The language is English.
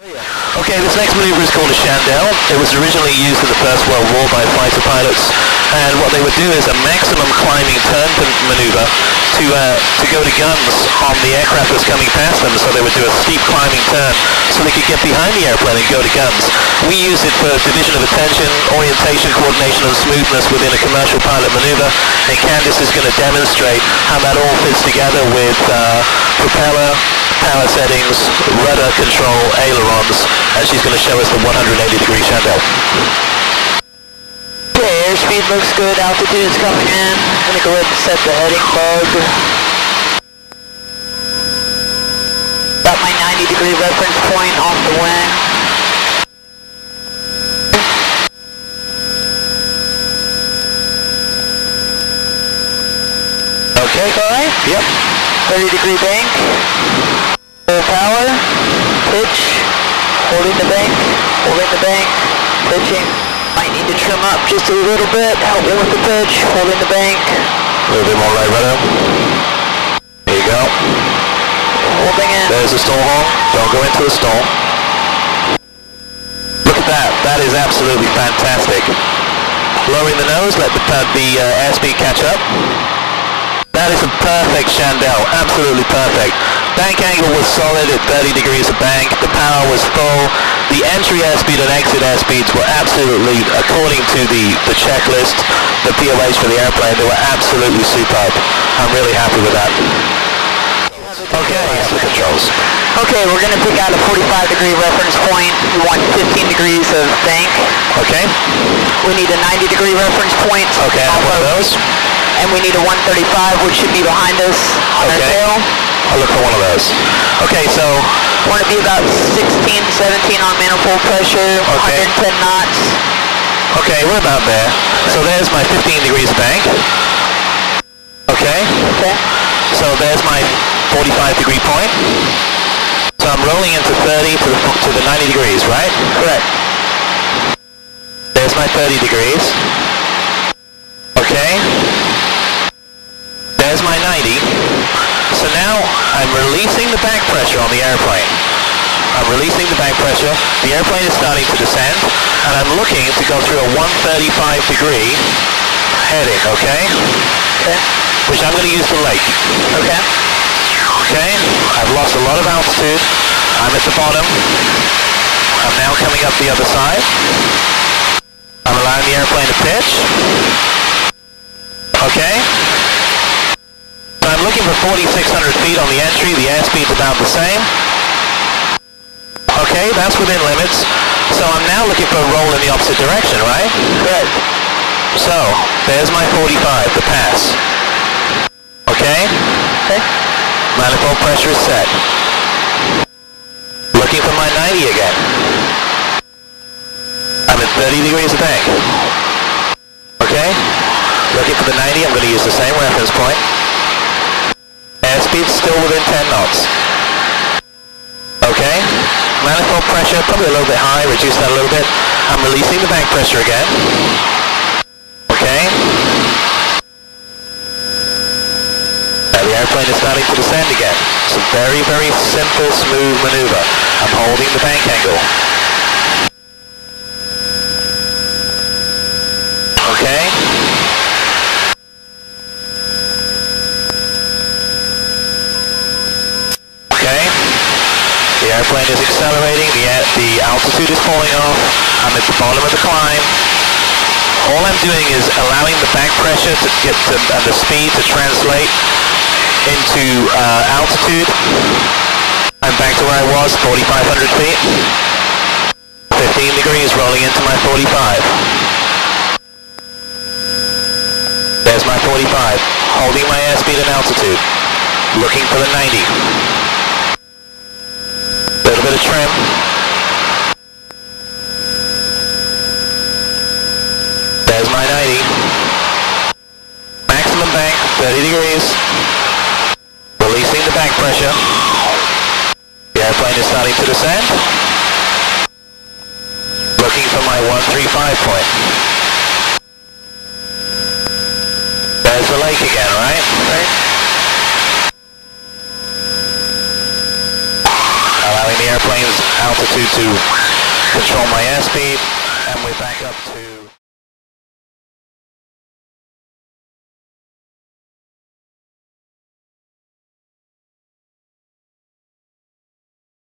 Okay, this next maneuver is called a Chandelle. It was originally used in the First World War by fighter pilots, and what they would do is a maximum climbing turn maneuver to go to guns on the aircraft that's coming past them. So they would do a steep climbing turn so they could get behind the airplane and go to guns. We use it for division of attention, orientation, coordination, and smoothness within a commercial pilot maneuver. And Chandelles is going to demonstrate how that all fits together with propeller, power settings, rudder control, ailerons, and she's going to show us the 180-degree Chandelle. Okay, airspeed looks good, altitude is coming in. I'm going to go ahead and set the heading bug. Got my 90-degree reference point off the wing. Okay, alright? Yep. 30-degree bank. Full power. Pitch. Holding the bank. Holding the bank. Pitching. Might need to trim up just a little bit. Help me with the pitch. Holding the bank. A little bit more right rudder. There you go. Holding it. There's the stall horn. Don't go into a stall. Look at that. That is absolutely fantastic. Lowering the nose. Let the airspeed catch up. That is a perfect Chandelle, absolutely perfect. Bank angle was solid at 30 degrees of bank, the power was full, the entry airspeed and exit airspeeds were absolutely, according to the checklist, the POAs for the airplane, they were absolutely superb. I'm really happy with that. Okay, so the controls. Okay, we're going to pick out a 45-degree reference point. We want 15 degrees of bank. Okay. We need a 90-degree reference point. Okay, and one of those? And we need a 135, which should be behind us on our tail. I'll look for one of those. Okay, so want to be about 16, 17 on manifold pressure, okay. 110 knots. Okay, we're about there. So there's my 15 degrees bank. Okay. Okay. So there's my 45-degree point. So I'm rolling into 30 to the 90 degrees, right? Correct. There's my 30 degrees. Okay. There's my 90. So now I'm releasing the back pressure on the airplane. I'm releasing the back pressure. The airplane is starting to descend, and I'm looking to go through a 135-degree heading, okay? Okay. Which I'm going to use the lake. Okay. Okay. I've lost a lot of altitude. I'm at the bottom. I'm now coming up the other side. I'm allowing the airplane to pitch. Okay. So I'm looking for 4,600 feet on the entry. The airspeed's about the same. Okay, that's within limits. So I'm now looking for a roll in the opposite direction, right? Correct. So, there's my 45, the pass. Okay? Okay. Manifold pressure is set. Looking for my 90 again. I'm at 30 degrees of bank. Okay? Looking for the 90, I'm going to use the same reference point. Airspeed still within 10 knots. Okay? Manifold pressure, probably a little bit high, reduce that a little bit. I'm releasing the bank pressure again. Okay? Now the airplane is starting to descend again. It's a very, very simple, smooth maneuver. I'm holding the bank angle. Okay? Okay? The airplane is accelerating, the altitude is falling off, I'm at the bottom of the climb. All I'm doing is allowing the back pressure to get and the speed to translate into altitude. I'm back to where I was, 4,500 feet. 15 degrees rolling into my 45. There's my 45, holding my airspeed and altitude, looking for the 90. Little bit of trim. There's my 90. Maximum bank, 30 degrees. Releasing the back pressure. The airplane is starting to descend. Looking for my 135 point. There's the lake again, right? Allowing the airplane's altitude to control my airspeed, and we're back up to